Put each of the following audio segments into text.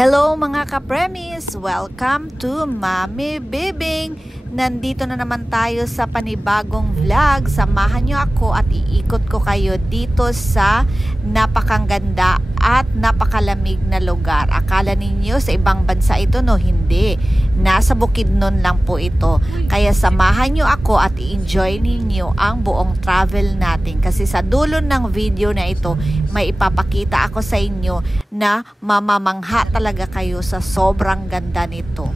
Hello mga ka-premies! Welcome to Mami Bibing! Nandito na naman tayo sa panibagong vlog. Samahan nyo ako at iikot ko kayo dito sa napakaganda at napakalamig na lugar. Akala ninyo sa ibang bansa ito, no? Hindi. Nasa Bukidnon lang po ito. Kaya samahan nyo ako at i-enjoy ninyo ang buong travel natin. Kasi sa dulo ng video na ito, may ipapakita ako sa inyo na mamamangha talaga kayo sa sobrang ganda nito.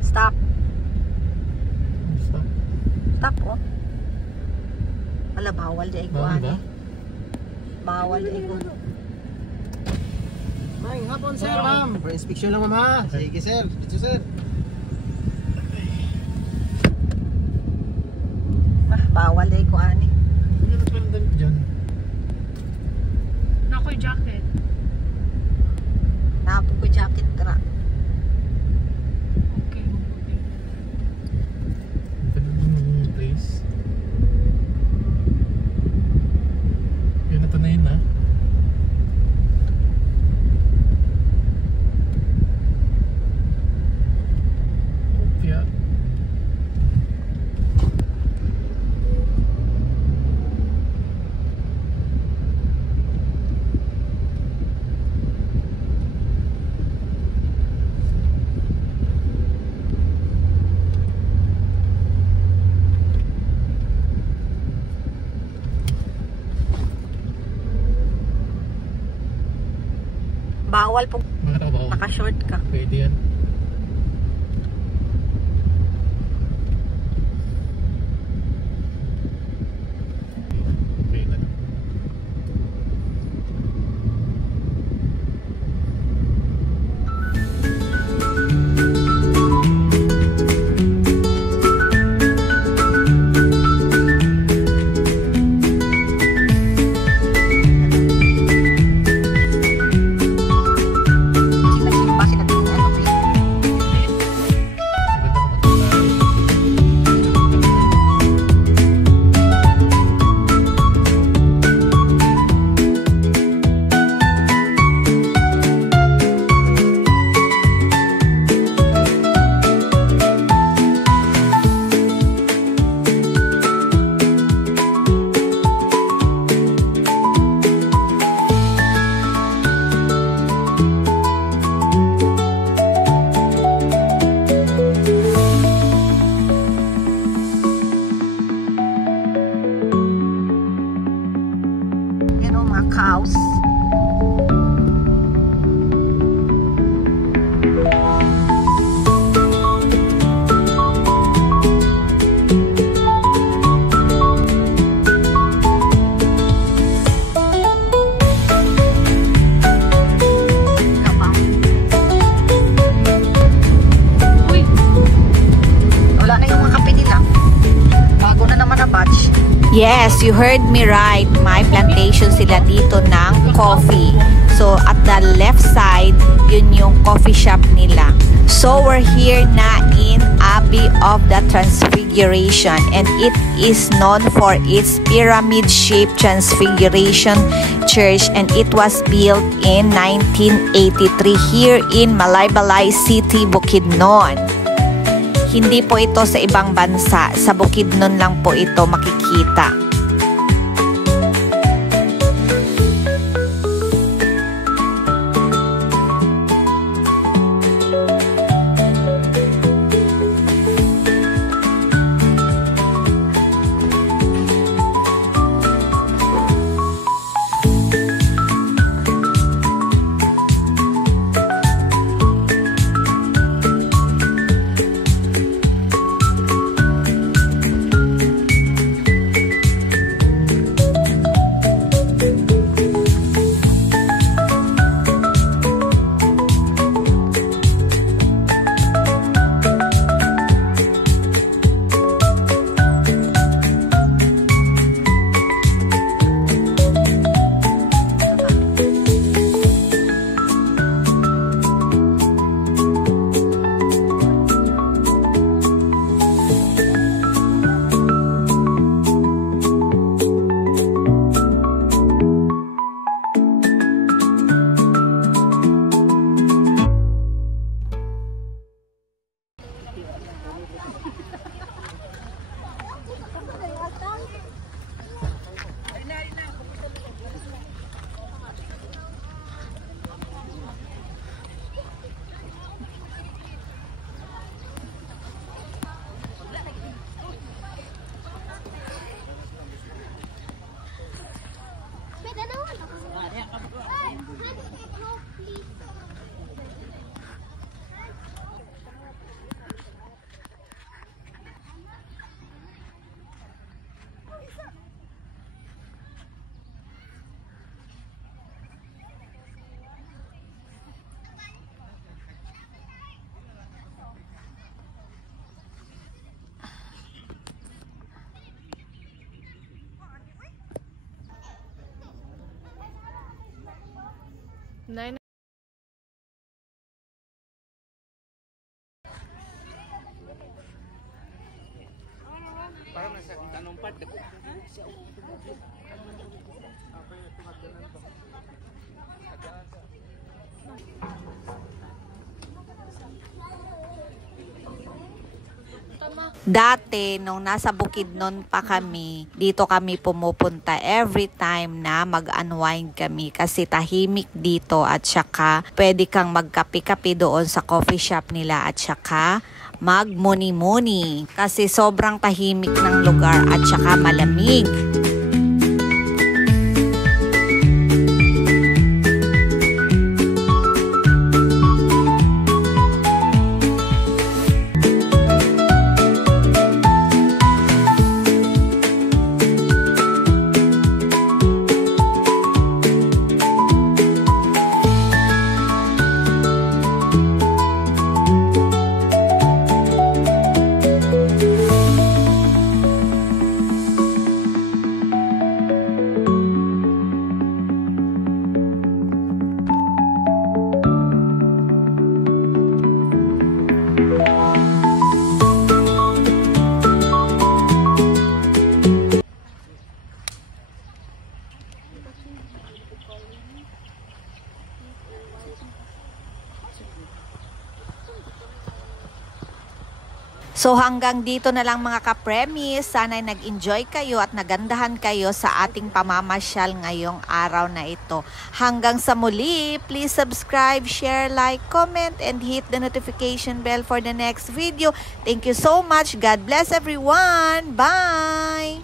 Stop. Stop, oh. Wala, bawal di ay kuhan. Bawal di ay kuhan. Maing hapon, sir, ma'am. For inspection lang, ma'am, ha? Sige, sir. Dito, sir. Bawal di ay kuhan, eh. Ano na parang damit dyan? Nakoy jacket. Napong ko jacket ka na. Okay. Ganun place. Yun na tanayin na. Opya. Bawal po. Mga tao ba? Naka-short ka. Pwede yan. Okay na. Cows. Uy! Wala na yung mga kape nila. Bago na naman na batch. Yes, you heard me right. May plantation sila dito ng coffee. So, at the left side, yun yung coffee shop nila. So, we're here na in Abbey of the Transfiguration. And it is known for its pyramid-shaped Transfiguration Church. And it was built in 1983 here in Malaybalay City, Bukidnon. Hindi po ito sa ibang bansa. Sa Bukidnon lang po ito makikita. Nine. Parang nasa tanong part. Dati, nung nasa Bukidnon pa kami, dito kami pumupunta every time na mag-unwind kami kasi tahimik dito at saka pwede kang magkape-kape doon sa coffee shop nila at saka magmuni-muni kasi sobrang tahimik ng lugar at saka malamig. So hanggang dito na lang mga ka-premise. Sana'y nag-enjoy kayo at nagandahan kayo sa ating pamamasyal ngayong araw na ito. Hanggang sa muli, please subscribe, share, like, comment, and hit the notification bell for the next video. Thank you so much. God bless everyone. Bye!